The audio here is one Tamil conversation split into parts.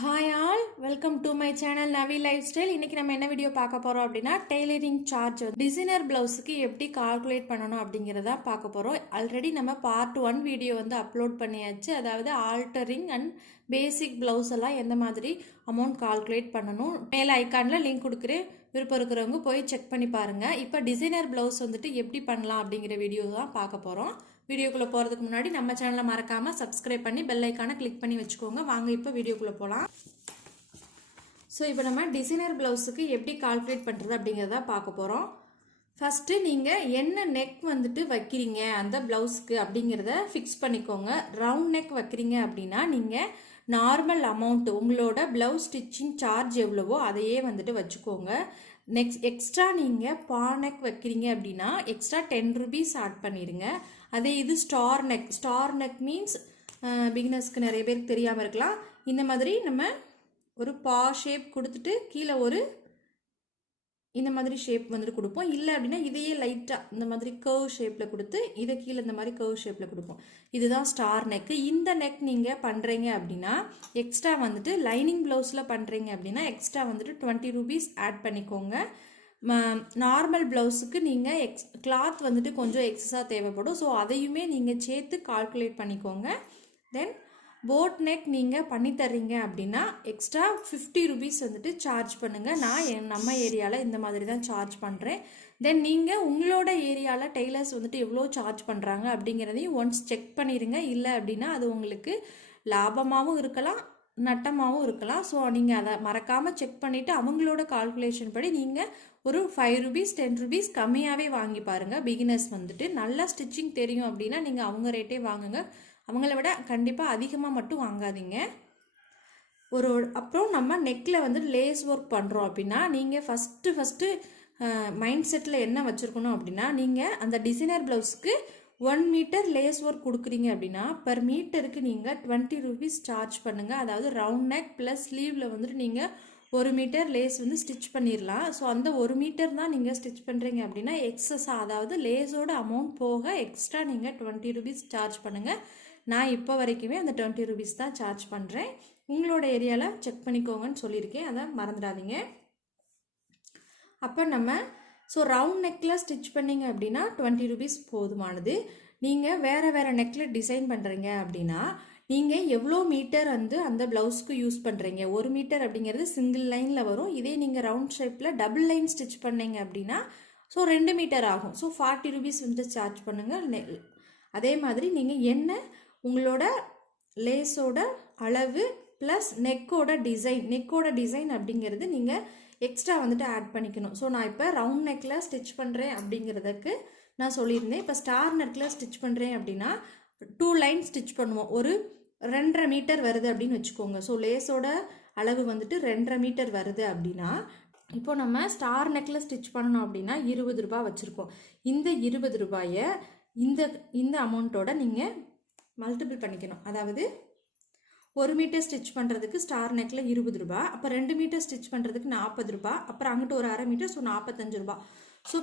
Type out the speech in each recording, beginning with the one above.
Hi all, welcome to my channel Navi life style. இன்னைக்கு நம்ம என்ன வீடியோ பார்க்க போறோம் அப்படின்னா, டெய்லரிங் சார்ஜ் டிசைனர் பிளவுஸுக்கு எப்படி கால்குலேட் பண்ணணும் அப்படிங்கிறத பார்க்க போறோம். ஆல்ரெடி நம்ம பார்ட் 1 வீடியோ வந்து அப்லோட் பண்ணியாச்சு. அதாவது ஆல்டரிங் அண்ட் பேசிக் பிளவுஸ் எல்லாம் எந்த மாதிரி அமௌண்ட் கால்குலேட் பண்ணணும், மேலே ஐக்கானில் லிங்க் கொடுக்குறேன். விருப்பம் இருக்கிறவங்க போய் செக் பண்ணி பாருங்க. இப்போ டிசைனர் பிளவுஸ் வந்துட்டு எப்படி பண்ணலாம் அப்படிங்கிற வீடியோ தான் பார்க்க போறோம். வீடியோக்குள்ளே போகிறதுக்கு முன்னாடி நம்ம சேனலை மறக்காமல் சப்ஸ்கிரைப் பண்ணி பெல் ஐக்கானை கிளிக் பண்ணி வச்சுக்கோங்க. வாங்க இப்போ வீடியோக்குள்ளே போகலாம். ஸோ இப்போ நம்ம டிசைனர் ப்ளவுஸுக்கு எப்படி கால்குலேட் பண்ணுறது அப்படிங்கிறத பார்க்க போகிறோம். ஃபஸ்ட்டு நீங்கள் என்ன நெக் வந்துட்டு வைக்கிறீங்க அந்த ப்ளவுஸுக்கு அப்படிங்கிறத ஃபிக்ஸ் பண்ணிக்கோங்க. ரவுண்ட் நெக் வைக்கிறீங்க அப்படின்னா நீங்கள் நார்மல் அமௌண்ட் உங்களோட ப்ளவுஸ் ஸ்டிச்சிங் சார்ஜ் எவ்வளவோ அதையே வந்துட்டு வச்சுக்கோங்க. நெக்ஸ்ட் எக்ஸ்ட்ரா நீங்கள் நெக் வைக்கிறீங்க அப்படின்னா எக்ஸ்ட்ரா 10 rupees ஆட் பண்ணிடுங்க. அதே இது ஸ்டார் நெக் மீன்ஸ் பிகினர்ஸ்க்கு நிறைய பேருக்கு தெரியாமல் இருக்கலாம். இந்த மாதிரி நம்ம ஒரு ஷேப் கொடுத்துட்டு கீழே ஒரு இந்த மாதிரி ஷேப் வந்துட்டு கொடுப்போம். இல்லை அப்படின்னா இதையே லைட்டாக இந்த மாதிரி கர்வ் ஷேப்பில் கொடுத்து இதை கீழே இந்த மாதிரி கர்வ் ஷேப்பில் கொடுப்போம். இதுதான் ஸ்டார் நெக்கு. இந்த நெக் நீங்கள் பண்ணுறீங்க அப்படின்னா எக்ஸ்ட்ரா வந்துட்டு லைனிங் ப்ளவுஸில் பண்ணுறீங்க அப்படின்னா எக்ஸ்ட்ரா வந்துட்டு 20 rupees ஆட் பண்ணிக்கோங்க. நார்மல் ப்ளவுஸுக்கு நீங்கள் கிளாத் வந்துட்டு கொஞ்சம் எக்ஸஸாக தேவைப்படும். ஸோ அதையுமே நீங்கள் சேர்த்து கால்குலேட் பண்ணிக்கோங்க. தென் போட் நெக் நீங்கள் பண்ணித்தர்றீங்க அப்படின்னா எக்ஸ்ட்ரா 50 rupees வந்துட்டு சார்ஜ் பண்ணுங்கள். நான் நம்ம ஏரியாவில் இந்த மாதிரி தான் சார்ஜ் பண்ணுறேன். தென் நீங்கள் உங்களோட ஏரியாவில் டெய்லர்ஸ் வந்துட்டு எவ்வளோ சார்ஜ் பண்ணுறாங்க அப்படிங்கிறதையும் ஒன்ஸ் செக் பண்ணிடுங்க. இல்லை அப்படின்னா அது உங்களுக்கு லாபமாகவும் இருக்கலாம், நட்டமாகவும் இருக்கலாம். ஸோ நீங்கள் அதை மறக்காமல் செக் பண்ணிவிட்டு அவங்களோட கால்குலேஷன் படி நீங்கள் ஒரு 5 rupees 10 rupees கம்மியாகவே வாங்கி பாருங்கள். பிகினர்ஸ் வந்துட்டு நல்லா ஸ்டிச்சிங் தெரியும் அப்படின்னா நீங்கள் அவங்க ரேட்டே வாங்குங்க. அவங்கள விட கண்டிப்பாக அதிகமாக மட்டும் வாங்காதீங்க. அப்புறம் நம்ம நெக்கில் வந்து லேஸ் ஒர்க் பண்ணுறோம் அப்படின்னா நீங்கள் ஃபஸ்ட்டு மைண்ட் செட்டில் என்ன வச்சுருக்கணும் அப்படின்னா, நீங்கள் அந்த டிசைனர் ப்ளவுஸ்க்கு 1 meter லேஸ் ஒர்க் கொடுக்குறீங்க அப்படின்னா பெர் மீட்டருக்கு நீங்கள் 20 rupees சார்ஜ் பண்ணுங்கள். அதாவது ரவுண்ட் நெக் ப்ளஸ் ஸ்லீவில் வந்துட்டு நீங்கள் 1 meter லேஸ் வந்து ஸ்டிச் பண்ணிடலாம். ஸோ அந்த 1 meter தான் நீங்கள் ஸ்டிச் பண்ணுறீங்க அப்படின்னா எக்ஸஸாக, அதாவது லேஸோட அமௌண்ட் போக எக்ஸ்ட்ரா நீங்கள் 20 rupees சார்ஜ் பண்ணுங்கள். நான் இப்போ வரைக்குமே அந்த 20 rupees தான் சார்ஜ் பண்ணுறேன். உங்களோட ஏரியாவில் செக் பண்ணிக்கோங்கன்னு சொல்லியிருக்கேன், அதை மறந்துடாதீங்க. அப்போ நம்ம ரவுண்ட் நெக்கில் ஸ்டிச் பண்ணிங்க அப்படின்னா 20 rupees போதுமானது. நீங்கள் வேறு நெக்கில் டிசைன் பண்ணுறீங்க அப்படின்னா நீங்கள் எவ்வளோ மீட்டர் வந்து அந்த ப்ளவுஸ்க்கு யூஸ் பண்ணுறீங்க. 1 meter அப்படிங்கிறது சிங்கிள் லைனில் வரும். இதே நீங்கள் ரவுண்ட் ஷேப்பில் டபுள் லைன் ஸ்டிச் பண்ணீங்க அப்படின்னா 2 meter ஆகும். 40 rupees வந்துட்டு சார்ஜ் பண்ணுங்கள். அதே மாதிரி நீங்கள் என்ன உங்களோட லேஸோட அளவு ப்ளஸ் நெக்கோட டிசைன் அப்படிங்கிறது நீங்கள் எக்ஸ்ட்ரா வந்துட்டு ஆட் பண்ணிக்கணும். ஸோ நான் இப்போ ரவுண்ட் நெக்கில் ஸ்டிச் பண்ணுறேன் அப்படிங்கிறதுக்கு நான் சொல்லியிருந்தேன். இப்போ ஸ்டார் நெக்கில் ஸ்டிச் பண்ணுறேன் அப்படின்னா 2 லைன் ஸ்டிச் பண்ணுவோம். ஒரு 2.5 meter வருது அப்படின்னு வச்சுக்கோங்க. ஸோ லேஸோட அளவு வந்துட்டு 2.5 meter வருது அப்படின்னா இப்போ நம்ம ஸ்டார் நெக்கில் ஸ்டிச் பண்ணணும் அப்படின்னா 20 ரூபாய் வச்சுருக்கோம். இந்த 20 ரூபாயை இந்த அமௌண்ட்டோட நீங்கள் மல்டிபிள் பண்ணிக்கணும். அதாவது 1 meter ஸ்டிச் பண்ணுறதுக்கு ஸ்டார் நெக்கில் 20 ரூபாய், அப்போ 2 meter ஸ்டிச் பண்ணுறதுக்கு 40 ரூபாய், அப்புறம் அங்கிட்டு ஒரு 1/2 meter, 45 ரூபாய்.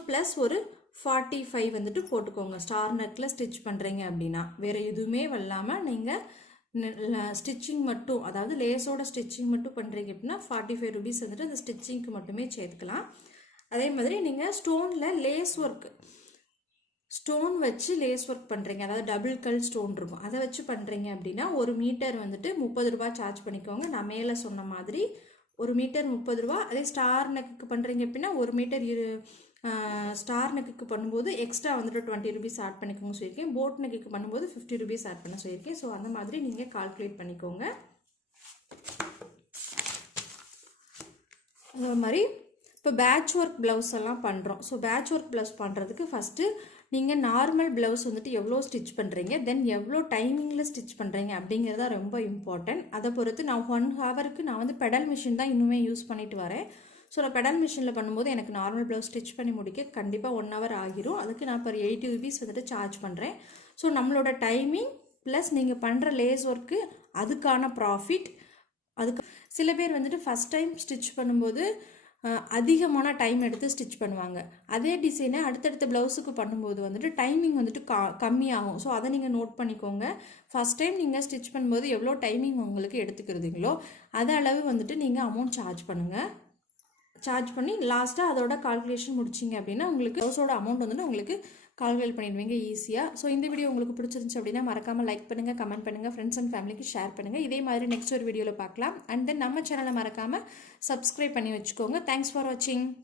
ப்ளஸ் ஒரு 45 வந்துட்டு போட்டுக்கோங்க. ஸ்டார் நெக்கில் ஸ்டிச் பண்ணுறீங்க அப்படின்னா வேறு எதுவுமே இல்லாமல் நீங்கள் ஸ்டிச்சிங் மட்டும், அதாவது லேஸோட ஸ்டிச்சிங் மட்டும் பண்ணுறீங்க அப்படின்னா 45 rupees வந்துட்டு அந்த ஸ்டிச்சிங்க்கு மட்டுமே சேர்த்துக்கலாம். அதே மாதிரி நீங்கள் ஸ்டோன் வச்சு லேஸ் ஒர்க் பண்ணுறீங்க, அதாவது டபுள் கல் ஸ்டோன் இருக்கும், அதை வச்சு பண்ணுறீங்க அப்படின்னா 1 meter வந்துட்டு 30 ரூபாய் சார்ஜ் பண்ணிக்கோங்க. நான் மேலே சொன்ன மாதிரி 1 meter 30 ரூபாய். அதே ஸ்டார் நெக்குக்கு பண்ணுறீங்க அப்படின்னா 1 meter ஸ்டார் நெக்குக்கு பண்ணும்போது எக்ஸ்ட்ரா வந்துட்டு 20 rupees ஆட் பண்ணிக்கோங்க சொல்லியிருக்கேன். போட் நெக்குக்கு பண்ணும்போது 50 rupees ஆட் பண்ண சொல்லியிருக்கேன். ஸோ அந்த மாதிரி நீங்கள் கால்குலேட் பண்ணிக்கோங்க. அதே மாதிரி இப்போ பேட்ச் ஒர்க் ப்ளவுஸ் எல்லாம் பண்ணுறோம். பேட்ச் ஒர்க் ப்ளவுஸ் பண்ணுறதுக்கு ஃபஸ்ட்டு நீங்கள் நார்மல் ப்ளவுஸ் வந்துட்டு எவ்வளோ ஸ்டிச் பண்ணுறீங்க, தென் எவ்வளோ டைமிங்கில் ஸ்டிச் பண்ணுறீங்க அப்படிங்கிறதா ரொம்ப இம்பார்ட்டன்ட். அதை பொறுத்து நான் 1 hourக்கு நான் வந்து பெடல் மிஷின் தான் இன்னுமே யூஸ் பண்ணிட்டு வரேன். நான் பெடல் மிஷினில் பண்ணும்போது எனக்கு நார்மல் ப்ளவுஸ் ஸ்டிச் பண்ணி முடிக்க கண்டிப்பாக 1 hour ஆகிரும். அதுக்கு நான் இப்போ 80 rupees வந்துட்டு சார்ஜ் பண்ணுறேன். நம்மளோட டைமிங் ப்ளஸ் நீங்கள் பண்ணுற லேஸ் ஒர்க்கு அதுக்கான ப்ராஃபிட். அதுக்கு சில பேர் வந்துட்டு ஃபஸ்ட் டைம் ஸ்டிச் பண்ணும்போது அதிகமான டைம் எடுத்து ஸ்டிச் பண்ணுவாங்க. அதே டிசைனை அடுத்தடுத்த ப்ளவுஸுக்கு பண்ணும்போது வந்துட்டு டைமிங் வந்துட்டு கம்மியாகும். ஸோ அதை நீங்கள் நோட் பண்ணிக்கோங்க. ஃபஸ்ட் டைம் நீங்கள் ஸ்டிச் பண்ணும்போது எவ்வளோ டைமிங் உங்களுக்கு எடுத்துக்கிறதுங்களோ அது அளவு வந்துட்டு நீங்கள் அமௌண்ட் சார்ஜ் பண்ணுங்கள். சார்ஜ் பண்ணி லாஸ்ட்டாக அதோட கால்குலேஷன் முடிச்சிங்க அப்படின்னா உங்களுக்கு ப்ளவுஸோட அமௌண்ட் வந்துட்டு உங்களுக்கு கால்குலேட் பண்ணிடுவீங்க ஈஸியாக. ஸோ இந்த வீடியோ உங்களுக்கு பிடிச்சிருந்துச்சு அப்படின்னா மறக்காமல் லைக் பண்ணுங்கள், கமெண்ட் பண்ணுங்கள், ஃப்ரெண்ட்ஸ் அண்ட் ஃபேமிலிக்கு ஷேர் பண்ணுங்கள். இதே மாதிரி நெக்ஸ்ட் ஒரு வீடியோவில் பார்க்கலாம். அண்ட் தென் நம்ம சேனலை மறக்காமல் சப்ஸ்கிரைப் பண்ணி வச்சுக்கோங்க. தேங்க்ஸ் ஃபார் வாட்சிங்.